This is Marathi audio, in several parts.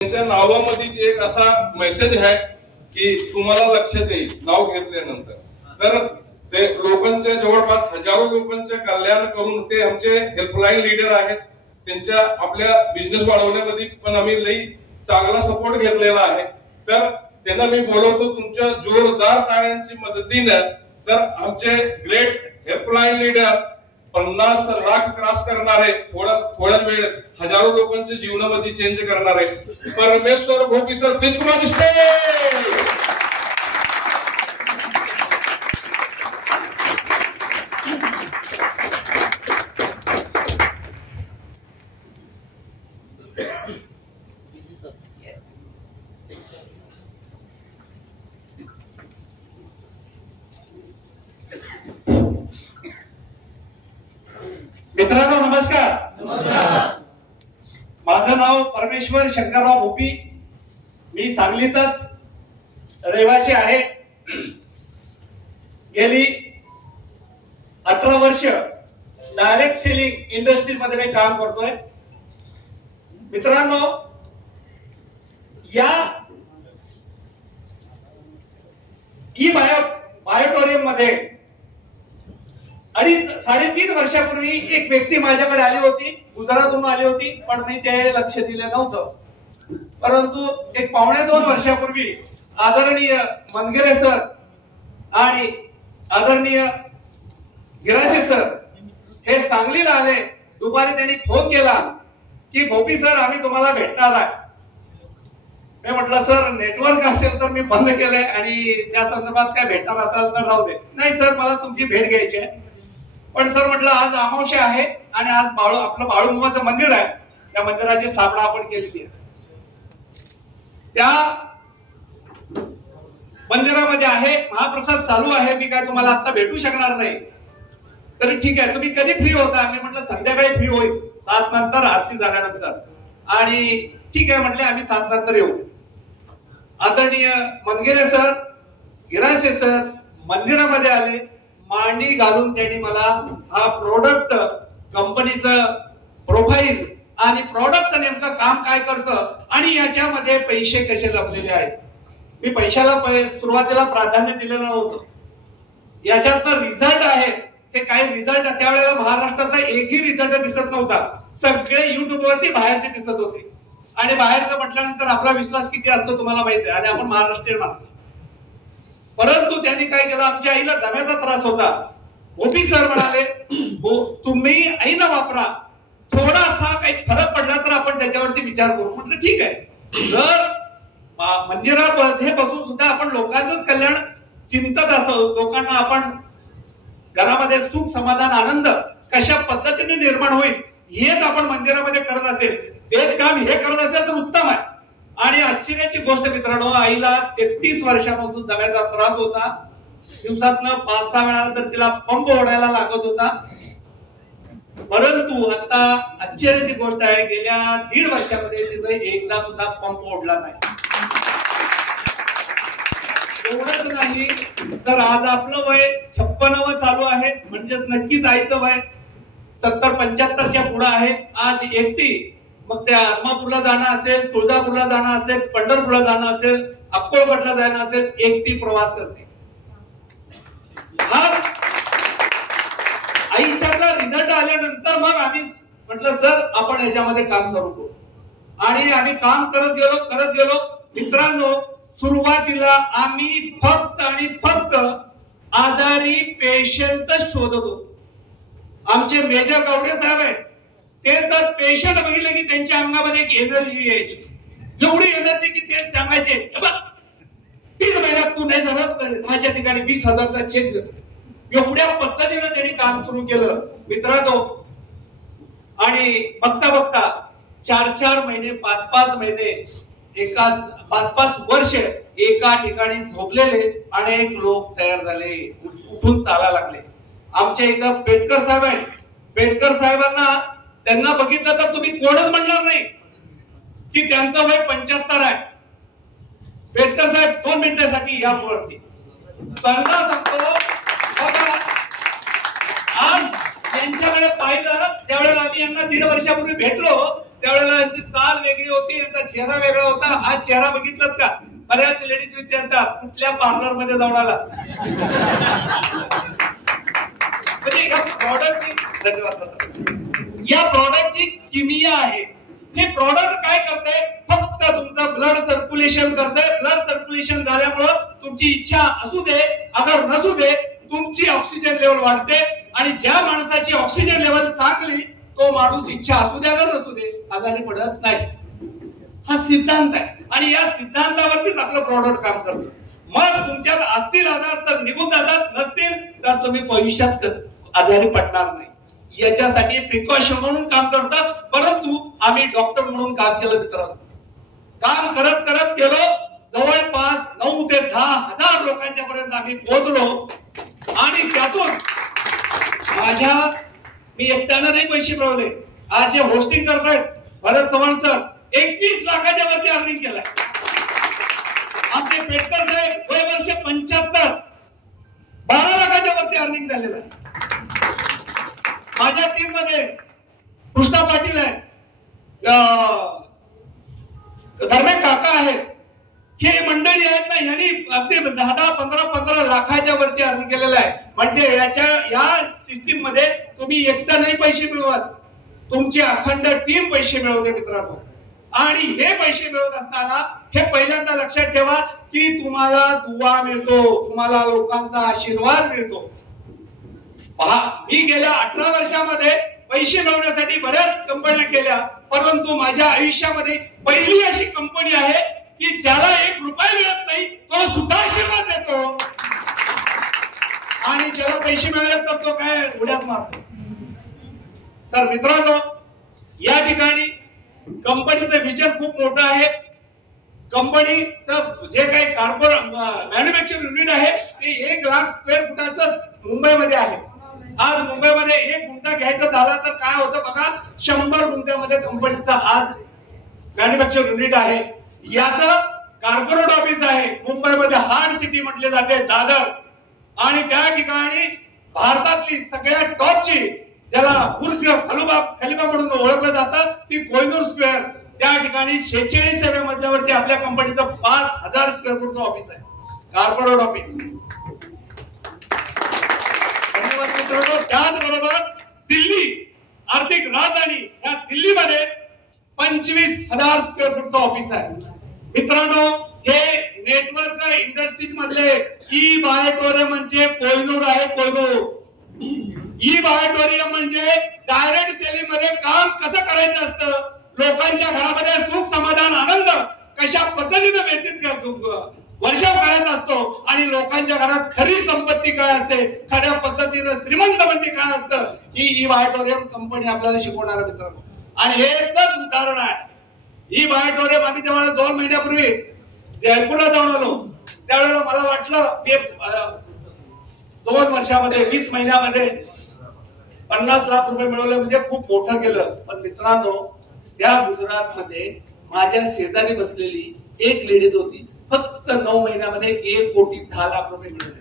त्यांच्या नावामध्येच एक असा मेसेज आहे की तुम्हाला लक्षात येईल नाव घेतल्यानंतर. तर ते लोकांच्या जवळपास हजारो लोकांचे कल्याण करून ते आमचे हेल्पलाईन लीडर आहेत. त्यांच्या आपल्या बिझनेस वाढवण्यामध्ये पण आम्ही लई चांगला सपोर्ट घेतलेला आहे. तर त्यांना मी बोलवतो तुमच्या जोरदार टाळ्यांची मदतीनं. तर आमचे great helpline leader 50 lakh cross करणारे, थोड्याच वेळेत हजारो लोकांच्या जीवनामध्ये चेंज करणारे परमेश्वर Bhopi sir, please come on stage. मित्रांनो नमस्कार. माझं नाव परमेश्वर शंकरराव भोपी. मी सांगलीतच रहिवासी आहे. गेली 18 वर्ष डायरेक्ट सेलिंग इंडस्ट्री मध्ये मी काम करतोय. मित्रांनो, या बायोटोरियम मध्ये 3.5 वर्षापूर्वी एक व्यक्ती माझ्याकडे आली होती, गुजरातहून आली होती, पण मी ते लक्ष दिलं नव्हतं. परंतु एक 2.25 वर्षापूर्वी आदरणीय मनगिरे सर आणि आदरणीय गिरासे सर हे सांगलीला आले. दुपारी त्यांनी फोन केला की भोपी सर आम्ही तुम्हाला भेटणार आहे. मी म्हटलं सर नेटवर्क असेल तर मी बंद केलंय आणि त्या संदर्भात काय भेटणार असाल तर राहू दे. नाही सर मला तुमची भेट घ्यायची आहे. पण सर म्हटलं आज अमावस्या आहे आणि आज आपलं बाळूमामाचं मंदिर आहे, त्या मंदिराची स्थापना आपण केलेली आहे. त्या मंदिरामध्ये आहे महाप्रसाद चालू आहे. मी काय तुम्हाला आता भेटू शकणार नाही. तरी ठीक आहे, तुम्ही कधी फ्री होता? मी म्हटलं संध्याकाळी फ्री होईल, 7 नंतर, आरती झाल्यानंतर. आणि ठीक आहे म्हटले आम्ही 7 नंतर येऊ. आदरणीय मनगिरे सर, गिरासे सर मंदिरामध्ये आले. मांडी घालून त्यांनी मला हा प्रोडक्ट, कंपनीचं प्रोफाईल आणि प्रोडक्ट नेमकं काम काय करतं आणि याच्यामध्ये पैसे कसे लपलेले आहेत. मी पैशाला सुरुवातीला प्राधान्य दिलेलं नव्हतं. याच्यात रिझल्ट आहे ते काही रिझल्ट त्यावेळेला महाराष्ट्राचा एकही रिझल्ट दिसत नव्हता. सगळे युट्यूब वरती बाहेरचे दिसत होते. आणि बाहेरचं म्हटल्यानंतर आपला विश्वास किती असतो तुम्हाला माहिती आहे, आणि आपण महाराष्ट्रीयन माणसं. परंतु त्यांनी काय केलं, आमच्या आईला दम्याचा त्रास होता. भोपी सर म्हणाले तुम्ही आईना वापरा, थोडासा काही फरक पडला तर आपण त्याच्यावरती विचार करू. म्हटलं ठीक आहे. जर मंदिरात हे बसून सुद्धा आपण लोकांचंच कल्याण चिंतत असो, लोकांना आपण घरामध्ये सुख समाधान आनंद कशा पद्धतीने निर्माण होईल हेच आपण मंदिरामध्ये करत असेल, तेच काम हे करत असेल तर उत्तम आहे. आणि आश्चर्याची गोष्ट मित्रांनो, आईला 33 वर्षापासून दम्याचा त्रास होता. दिवसातनं 5-6 वेळा तर तिला पंप ओढायला लागत होता. परंतु आता आश्चर्याची गोष्ट आहे, गेल्या 1.5 वर्षामध्ये तिथे एकदा सुद्धा पंप ओढला नाही. एवढंच नाही तर आज आपलं वय 56 चालू आहे, म्हणजेच नक्कीच आईचं वय 70-75च्या पुढे आहे. आज एकटी मग त्या आदमापूरला जाणं असेल, तुळजापूरला जाणं असेल, पंढरपूरला जाणं असेल, अक्कलकोटला जाणं असेल, एकटी प्रवास करते. आईच्यातला रिझल्ट आल्यानंतर मग आम्ही म्हटलं सर आपण याच्यामध्ये काम सुरू करू. आणि आम्ही काम करत गेलो. मित्रांनो, सुरुवातीला आम्ही फक्त आणि फक्त आजारी पेशंट शोधत होतो. आमचे मेजर गावडे साहेब आहेत, ते तर पेशंट बघितले की त्यांच्या अंगामध्ये एक एनर्जी यायची, एवढी एनर्जी की ते सांगायचे 3 महिन्यात तू नाही जाणार, 10च्या ठिकाणी 20,000चा चेक देतो. एवढ्या पद्धतीने त्यांनी काम सुरू केलं मित्रांनो. आणि बघता बघता 4-4 महिने, 5-5 महिने, 5-5 वर्ष एका ठिकाणी झोपलेले अनेक लोक तयार झाले, उठून चालायला लागले. आमच्या इथं पेटकर साहेब आहेत. पेटकर साहेबांना त्यांना बघितलं तर तुम्ही कोणच म्हणणार नाही की त्यांचं वय 75 आहे. पेटकर साहेब 2 मिनिटांसाठी या वरती त्यांना सांगतो. बघा आज त्यांच्याकडे पाहिलं त्यावेळेला आम्ही यांना 1.5 वर्षापूर्वी भेटलो त्यावेळेला यांची चाल वेगळी होती, यांचा चेहरा वेगळा होता. आज चेहरा बघितलात का? बऱ्याच लेडीज विचारतात कुठल्या पार्लर मध्ये जाऊन आला. म्हणजे या प्रॉडक्टची किमिया आहे. हे प्रॉडक्ट काय करतंय? फक्त तुमचं ब्लड सर्क्युलेशन करतंय. ब्लड सर्क्युलेशन झाल्यामुळं तुमची इच्छा असू दे अगर नसू दे तुमची ऑक्सिजन लेवल वाढते आणि ज्या माणसाची ऑक्सिजन लेवल चांगली तो माणूस इच्छा असू दे अगर नसू दे आजारी पडत नाही. हा सिद्धांत आहे आणि या सिद्धांतावरतीच आपलं प्रॉडक्ट काम करतं. मग तुमच्यात असतील आजार तर निघून जातात, नसतील तर तुम्ही भविष्यात आजारी पडणार नाही. याच्यासाठी प्रिकॉशन म्हणून काम करतात. परंतु आम्ही डॉक्टर म्हणून काम केलं मित्रांनो. काम करत करत गेलो, जवळपास 9 ते 10 हजार लोकांच्या पर्यंत आम्ही पोहोचलो आणि त्यातून मी एकट्यानं नाही पैसे मिळवले. आज जे होस्टिंग करतायत भरत चव्हाण सर 21 लाखाच्या वरती अर्निंग केलाय. आमचे पेटकर साहेब वय वर्ष 75 12 लाखाच्या वरती अर्निंग झालेलं आहे. माझ्या टीम मध्ये कृष्णा पाटील आहे, धर्मेश काका आहेत. हे मंडळी आहेत ना, यांनी अगदी 10-15 लाखाच्या वरती अर्निंग केलेलं आहे. म्हणजे या सिस्टीम मध्ये तुम्ही एकटा नाही पैसे मिळवत, तुमची अखंड टीम पैसे मिळवते मित्रांनो. आणि हे पैसे मिळवत असताना हे पहिल्यांदा लक्षात ठेवा की तुम्हाला दुवा मिळतो, तुम्हाला लोकांचा आशीर्वाद मिळतो. पहा, मी गेल्या 18 वर्षामध्ये पैसे मिळवण्यासाठी बऱ्याच कंपन्या केल्या, परंतु माझ्या आयुष्यामध्ये पहिली अशी कंपनी आहे की ज्याला 1 रुपया मिळत नाही तो सुद्धा आशीर्वाद देतो आणि ज्याला पैसे मिळाले तर तो काय उड्यात मारतो. तर मित्रांनो, या ठिकाणी कंपनीचं विजन खूप मोठं आहे. कंपनीचं जे काही कॉर्पोरेट मॅन्युफॅक्चरिंग युनिट आहे ते 1 लाख स्क्वेअर फुटाचं मुंबईमध्ये आहे. आज मुंबईमध्ये 1 गुंठा घ्यायचं झाला तर काय होतं बघा, 100 गुंठ्यामध्ये कंपनीचं आज मॅन्युफॅक्चरिंग युनिट आहे. याचं कॉर्पोरेट ऑफिस आहे मुंबईमध्ये, हार्ट सिटी म्हटले जाते दादर. आणि त्या ठिकाणी भारतातली सगळ्यात टॉपची ज्याला बुर्ज खलिफा म्हणून ओळखलं जातं ती कोहिनूर स्क्वेअर, त्या ठिकाणी 46व्या मजल्यावरती आपल्या कंपनीचं 5000 स्क्वेअर फूटचं ऑफिस आहे, कॉर्पोरेट ऑफिस. त्याचबरोबर दिल्ली आर्थिक राजधानी या दिल्लीमध्ये 25,000 स्क्वेअर फूटचं ऑफिस आहे. मित्रांनो, हे नेटवर्क इंडस्ट्रीज मधले ई बायोटोरियम म्हणजे कोहिनूर आहे. कोहिनूर ई बायोटोरियम म्हणजे डायरेक्ट सेलिंग मध्ये काम कसं करायचं असतं, लोकांच्या घरामध्ये सुख समाधान आनंद कशा पद्धतीने व्यतीत वर्षाव करायचा असतो आणि लोकांच्या घरात खरी संपत्ती काय असते, खऱ्या पद्धतीनं श्रीमंत म्हणजे काय असतं, ही ई बायोटोरियम कंपनी आपल्याला शिकवणार मित्रांनो. आणि हेच उदाहरण आहे. ई बायोटोरियम आम्ही जेव्हा 2 महिन्यापूर्वी जयपूरला जाऊन आलो त्यावेळेला मला वाटलं की 2 वर्षामध्ये 20 महिन्यामध्ये 50 लाख रुपये मिळवले म्हणजे खूप मोठं केलं. पण मित्रांनो, त्या गुजरात मध्ये माझ्या शेजारी बसलेली एक लेडीज होती, फक्त 9 महिन्यामध्ये 1,10,00,000 रुपये मिळवले.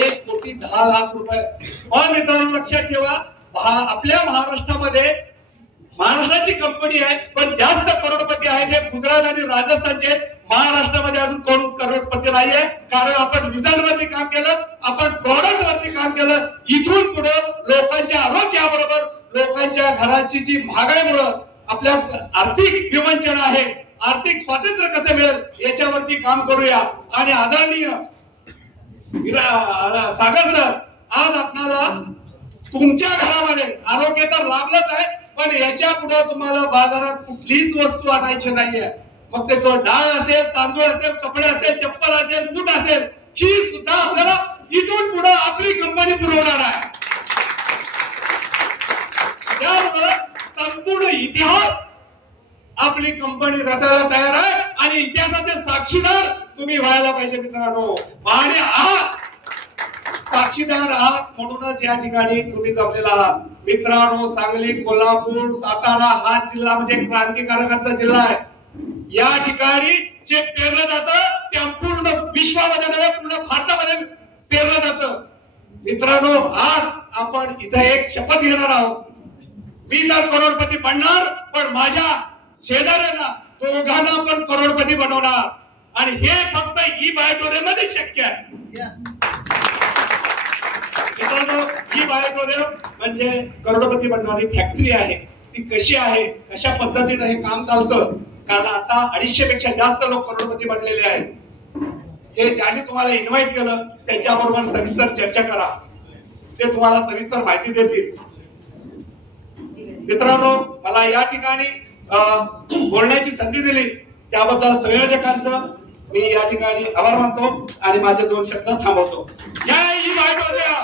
1,10,00,000 रुपये. पण मित्रांनो लक्षात ठेवा, आपल्या महाराष्ट्रामध्ये महाराष्ट्राची कंपनी आहे पण जास्त करोडपती आहेत हे गुजरात आणि राजस्थानचे. महाराष्ट्रामध्ये अजून कोण करोडपती नाहीये, कारण आपण रिझल्ट वरती काम केलं, आपण प्रॉडक्ट वरती काम केलं. इथून पुढे लोकांच्या आरोग्याबरोबर लोकांच्या घराची जी महागाईमुळे आपल्या आर्थिक विवंचना आहे, आर्थिक स्वातंत्र्य कसं मिळेल याच्यावरती काम करूया. आणि आदरणीय सागर सर, आज आपल्याला तुमच्या घरामध्ये आरोग्य तर लाभलंच आहे, पण याच्या पुढे तुम्हाला बाजारात कुठलीच वस्तू आणायची नाहीये. मग ते तो डाळ असेल, तांदूळ असेल, कपडे असेल, चप्पल असेल, बूट असेल, ही सुद्धा आपल्याला इथून पुढे आपली कंपनी पुरवणार आहे. त्यामुळे संपूर्ण इतिहास आपली कंपनी रचायला तयार आहे आणि इतिहासाचे साक्षीदार तुम्ही व्हायला पाहिजे मित्रांनो. आणि साक्षीदार आहात म्हणूनच या ठिकाणी तुम्ही जमलेला आहात मित्रांनो. सांगली, कोल्हापूर, सातारा हा जिल्हा म्हणजे क्रांतिकारकांचा जिल्हा आहे. या ठिकाणी जे पेरलं जातं ते पूर्ण विश्वामध्ये नव्हे, पूर्ण भारतामध्ये पेरलं जातं. मित्रांनो, आज आपण इथे एक शपथ घेणार आहोत. मी तर करोडपती बनणार, पण माझ्या शेजाऱ्यांना दोघांना पण करोडपती बनवणार, आणि हे फक्त ई बायोमध्ये शक्य आहे. मित्रांनो, ई बायोद्रेव म्हणजे करोडपती बनणारी फॅक्टरी आहे. ती कशी आहे, कशा पद्धतीने हे काम चालतं, कारण आता 250 पेक्षा जास्त लोक करोडपती बनलेले आहेत. हे ज्यांनी तुम्हाला इन्व्हाइट केलं त्यांच्याबरोबर सविस्तर चर्चा करा, ते तुम्हाला सविस्तर माहिती देतील. मित्रांनो, मला या ठिकाणी बोलण्याची संधी दिली त्याबद्दल संयोजकांचं मी या ठिकाणी आभार मानतो आणि माझे 2 शब्द थांबवतो. जय ई बायोद्रेव.